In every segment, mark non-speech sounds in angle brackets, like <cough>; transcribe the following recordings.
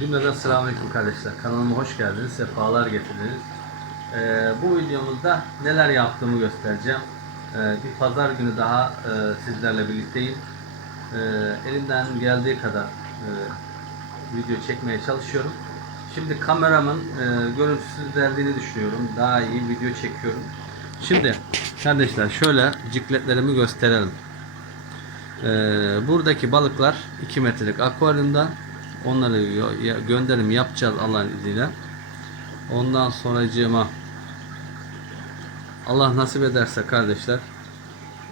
Cümleden selamünaleyküm kardeşler. Kanalıma hoş geldiniz, sefalar getirdiniz. Ee, bu videomuzda neler yaptığımı göstereceğim. Ee, bir pazar günü daha e, sizlerle birlikteyim. Ee, elimden geldiği kadar e, video çekmeye çalışıyorum. Şimdi kameramın e, görüntüsü düzeldiğini düşünüyorum. Daha iyi video çekiyorum. Şimdi kardeşler şöyle cikletlerimi gösterelim. Ee, buradaki balıklar 2 metrelik akvaryumda. Onları gönderim yapacağız Allah'ın izniyle. Ondan sonracığıma Allah nasip ederse kardeşler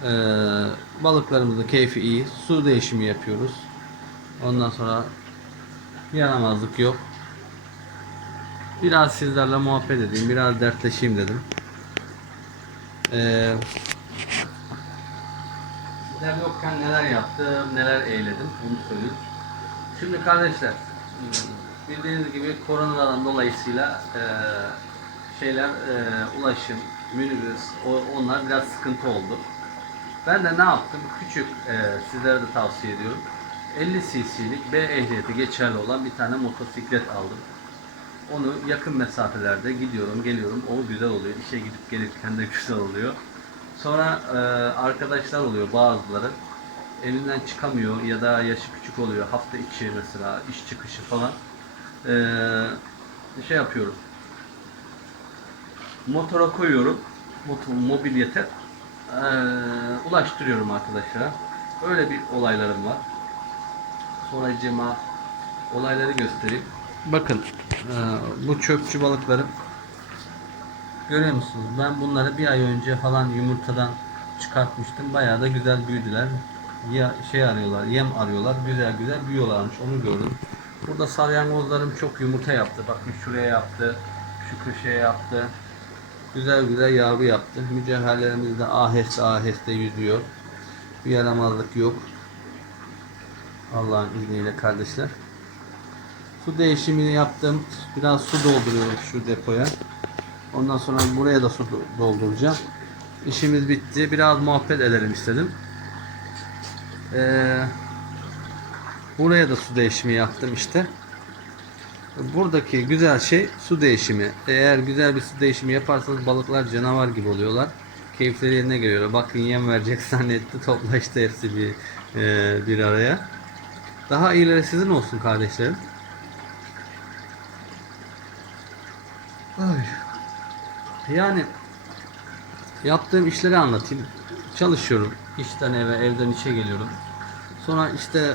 ee, balıklarımızın keyfi iyi. Su değişimi yapıyoruz. Ondan sonra yaramazlık yok. Biraz sizlerle muhabbet edeyim. Biraz dertleşeyim dedim. Ee, Sizler yokken neler yaptım, neler eyledim onu söyleyeyim. Şimdi kardeşler, bildiğiniz gibi koronadan dolayısıyla e, şeyler e, ulaşım, minibüs, onlar biraz sıkıntı oldu. Ben de ne yaptım? Küçük, e, sizlere de tavsiye ediyorum. 50 cc'lik B ehliyeti geçerli olan bir tane motosiklet aldım. Onu yakın mesafelerde gidiyorum, geliyorum. O güzel oluyor. İşe gidip gelirken de <laughs> güzel oluyor. Sonra e, arkadaşlar oluyor bazıları. Evinden çıkamıyor ya da yaşı küçük oluyor. Hafta içi mesela iş çıkışı falan. E, şey yapıyorum. Motora koyuyorum. Motor, mobilyete e, ulaştırıyorum arkadaşlara. Öyle bir olaylarım var. Sonracığıma olayları göstereyim. Bakın e, bu çöpçü balıklarım Görüyor musunuz? Ben bunları bir ay önce falan yumurtadan çıkartmıştım. Bayağı da güzel büyüdüler. Ya şey arıyorlar, yem arıyorlar. Güzel güzel büyüyorlarmış. Onu gördüm. Burada salyangozlarım çok yumurta yaptı. Bakın şuraya yaptı. Şu köşeye yaptı. Güzel güzel yavru yaptı. Mücevherlerimiz de aheste aheste yüzüyor. Bir yaramazlık yok. Allah'ın izniyle kardeşler. Su değişimini yaptım. Biraz su dolduruyorum şu depoya. Ondan sonra buraya da su do- dolduracağım. İşimiz bitti. Biraz muhabbet edelim istedim. Ee, buraya da su değişimi yaptım işte. Buradaki güzel şey su değişimi. Eğer güzel bir su değişimi yaparsanız balıklar canavar gibi oluyorlar. Keyifleri yerine geliyor. Bakın yem verecek <laughs> zannetti. Topla işte hepsi bir, e, bir araya. Daha iyileri sizin olsun kardeşlerim. Ay. Yani yaptığım işleri anlatayım. Çalışıyorum. İşten eve, evden işe geliyorum. Sonra işte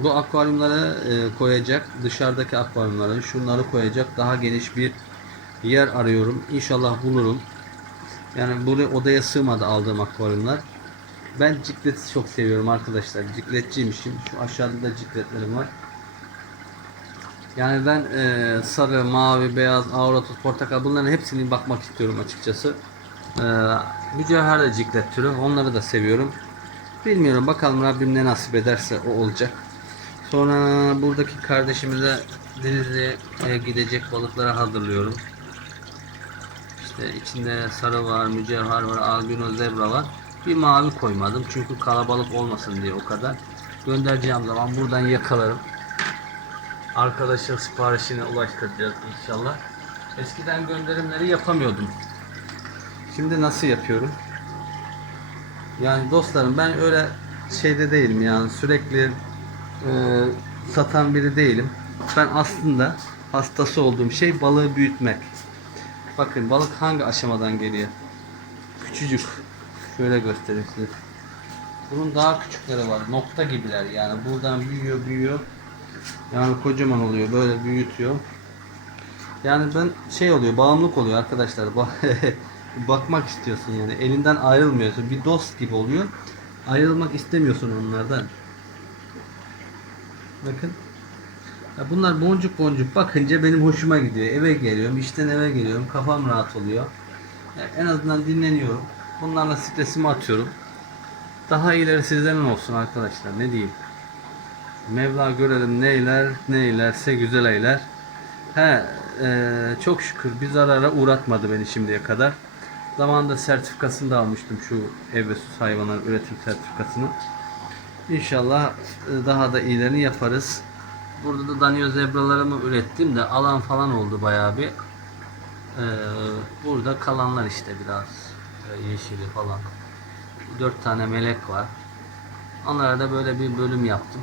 bu akvaryumları e, koyacak, dışarıdaki akvaryumları, şunları koyacak daha geniş bir yer arıyorum. İnşallah bulurum. Yani buraya odaya sığmadı aldığım akvaryumlar. Ben cikleti çok seviyorum arkadaşlar. Cikletçiymişim. Şu aşağıda da cikletlerim var. Yani ben e, sarı, mavi, beyaz, avratus, portakal bunların hepsini bakmak istiyorum açıkçası. E, mücevher de ciklet türü. Onları da seviyorum. Bilmiyorum bakalım Rabbim ne nasip ederse o olacak. Sonra buradaki kardeşimize Denizli'ye e, gidecek balıkları hazırlıyorum. İşte içinde sarı var, mücevher var, albino zebra var. Bir mavi koymadım çünkü kalabalık olmasın diye o kadar. Göndereceğim zaman buradan yakalarım. Arkadaşın siparişine ulaştıracağız inşallah. Eskiden gönderimleri yapamıyordum. Şimdi nasıl yapıyorum? Yani dostlarım ben öyle şeyde değilim yani sürekli e, satan biri değilim. Ben aslında hastası olduğum şey balığı büyütmek. Bakın balık hangi aşamadan geliyor? Küçücük. Şöyle göstereyim size. Bunun daha küçükleri var. Nokta gibiler yani. Buradan büyüyor büyüyor. Yani kocaman oluyor. Böyle büyütüyor. Yani ben şey oluyor. Bağımlılık oluyor arkadaşlar. <laughs> Ba- Bakmak istiyorsun yani. Elinden ayrılmıyorsun. Bir dost gibi oluyor. Ayrılmak istemiyorsun onlardan. Bakın. Ya bunlar boncuk boncuk bakınca benim hoşuma gidiyor. Eve geliyorum, işten eve geliyorum. Kafam rahat oluyor. Ya en azından dinleniyorum. Bunlarla stresimi atıyorum. Daha iyileri sizlerin olsun arkadaşlar. Ne diyeyim? Mevla görelim neyler, neylerse güzel eyler. He, e, çok şükür bir zarara uğratmadı beni şimdiye kadar. Zamanında sertifikasını da almıştım şu ev ve sus hayvanlar üretim sertifikasını. İnşallah e, daha da iyilerini yaparız. Burada da danio zebralarımı ürettim de alan falan oldu bayağı bir. Ee, burada kalanlar işte biraz e, yeşili falan. Dört tane melek var. Onlara da böyle bir bölüm yaptım.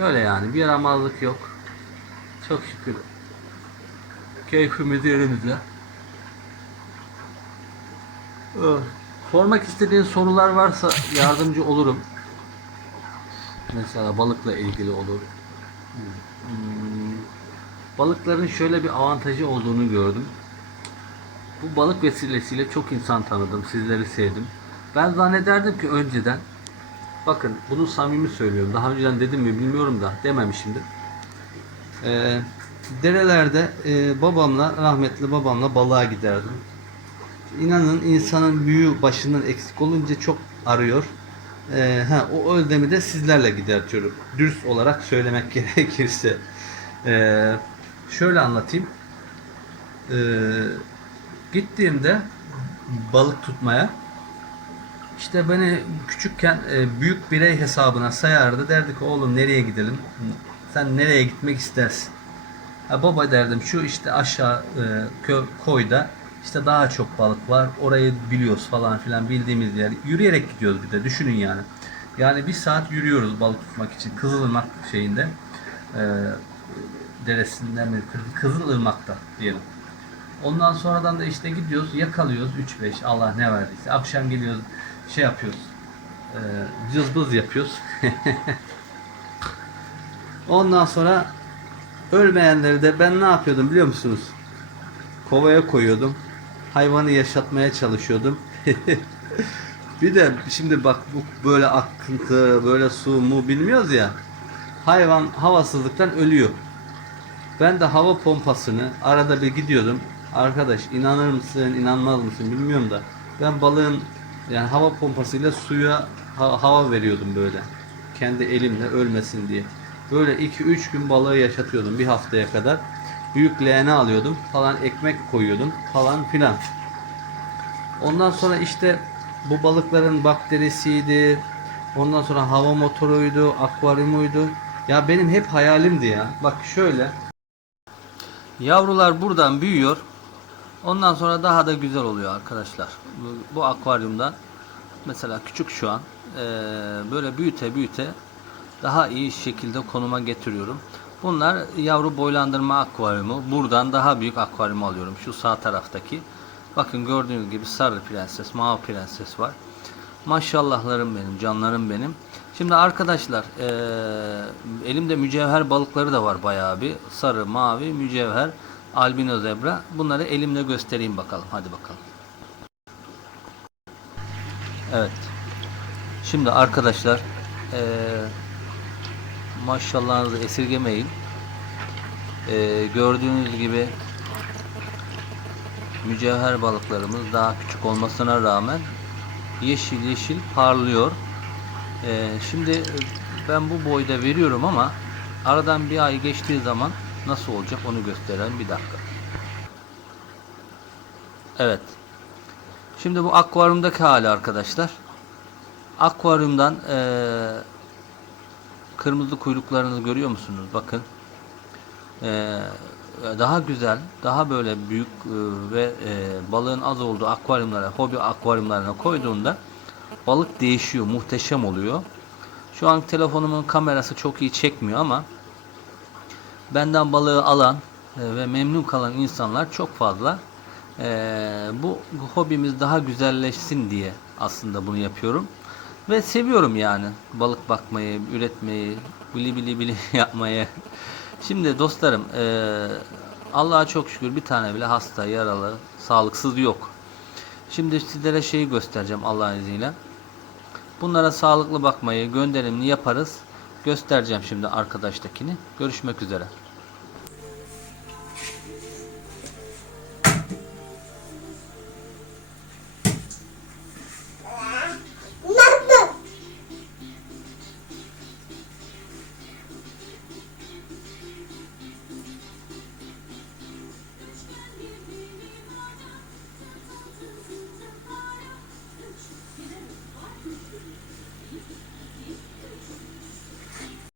Öyle yani bir yaramazlık yok. Çok şükür. Keyfimiz yerimizde. Sormak istediğin sorular varsa yardımcı olurum. Mesela balıkla ilgili olur. Hmm, Balıkların şöyle bir avantajı olduğunu gördüm. Bu balık vesilesiyle çok insan tanıdım, sizleri sevdim. Ben zannederdim ki önceden, bakın bunu samimi söylüyorum, daha önceden dedim mi bilmiyorum da dememişimdir. Ee, derelerde e, babamla, rahmetli babamla balığa giderdim. İnanın insanın büyüğü başından eksik olunca çok arıyor. Ee, ha, o özlemi de sizlerle gidertiyorum. Dürüst olarak söylemek <laughs> gerekirse. Ee, şöyle anlatayım. Ee, gittiğimde balık tutmaya işte beni küçükken e, büyük birey hesabına sayardı. Derdi ki oğlum nereye gidelim? Sen nereye gitmek istersin? Ha, baba derdim şu işte aşağı e, koyda işte daha çok balık var. Orayı biliyoruz falan filan bildiğimiz yer. Yürüyerek gidiyoruz bir de düşünün yani. Yani bir saat yürüyoruz balık tutmak için. Kızılırmak şeyinde e, deresinden mi? Kızılırmak'ta diyelim. Ondan sonradan da işte gidiyoruz yakalıyoruz 3-5 Allah ne verdiyse. Akşam geliyoruz şey yapıyoruz. E, cızbız yapıyoruz. <laughs> Ondan sonra ölmeyenleri de ben ne yapıyordum biliyor musunuz? Kovaya koyuyordum. Hayvanı yaşatmaya çalışıyordum. <laughs> bir de şimdi bak bu böyle akıntı, böyle su mu bilmiyoruz ya. Hayvan havasızlıktan ölüyor. Ben de hava pompasını arada bir gidiyordum. Arkadaş inanır mısın, inanmaz mısın bilmiyorum da. Ben balığın yani hava pompasıyla suya ha- hava veriyordum böyle. Kendi elimle ölmesin diye. Böyle 2-3 gün balığı yaşatıyordum bir haftaya kadar. Büyük leğene alıyordum falan ekmek koyuyordum falan filan. Ondan sonra işte bu balıkların bakterisiydi. Ondan sonra hava motoruydu, akvaryumuydu. Ya benim hep hayalimdi ya. Bak şöyle. Yavrular buradan büyüyor. Ondan sonra daha da güzel oluyor arkadaşlar. Bu, bu akvaryumdan mesela küçük şu an eee, böyle büyüte büyüte daha iyi şekilde konuma getiriyorum. Bunlar yavru boylandırma akvaryumu. Buradan daha büyük akvaryumu alıyorum. Şu sağ taraftaki. Bakın gördüğünüz gibi sarı prenses, mavi prenses var. Maşallahlarım benim, canlarım benim. Şimdi arkadaşlar eee, elimde mücevher balıkları da var bayağı bir. Sarı, mavi, mücevher, albino zebra. Bunları elimle göstereyim bakalım. Hadi bakalım. Evet. Şimdi arkadaşlar eee maşallahınızı esirgemeyin. Eee, gördüğünüz gibi mücevher balıklarımız daha küçük olmasına rağmen yeşil yeşil parlıyor. Eee, şimdi ben bu boyda veriyorum ama aradan bir ay geçtiği zaman nasıl olacak onu gösteren bir dakika. Evet. Şimdi bu akvaryumdaki hali arkadaşlar. Akvaryumdan eee kırmızı kuyruklarınızı görüyor musunuz? Bakın. Ee, daha güzel, daha böyle büyük e, ve e, balığın az olduğu akvaryumlara, hobi akvaryumlarına koyduğunda balık değişiyor, muhteşem oluyor. Şu an telefonumun kamerası çok iyi çekmiyor ama benden balığı alan e, ve memnun kalan insanlar çok fazla. Ee, bu hobimiz daha güzelleşsin diye aslında bunu yapıyorum. Ve seviyorum yani balık bakmayı, üretmeyi, bili bili bili <laughs> yapmayı. Şimdi dostlarım eee Allah'a çok şükür bir tane bile hasta, yaralı, sağlıksız yok. Şimdi sizlere şeyi göstereceğim Allah'ın izniyle. Bunlara sağlıklı bakmayı, gönderimini yaparız. Göstereceğim şimdi arkadaştakini. Görüşmek üzere.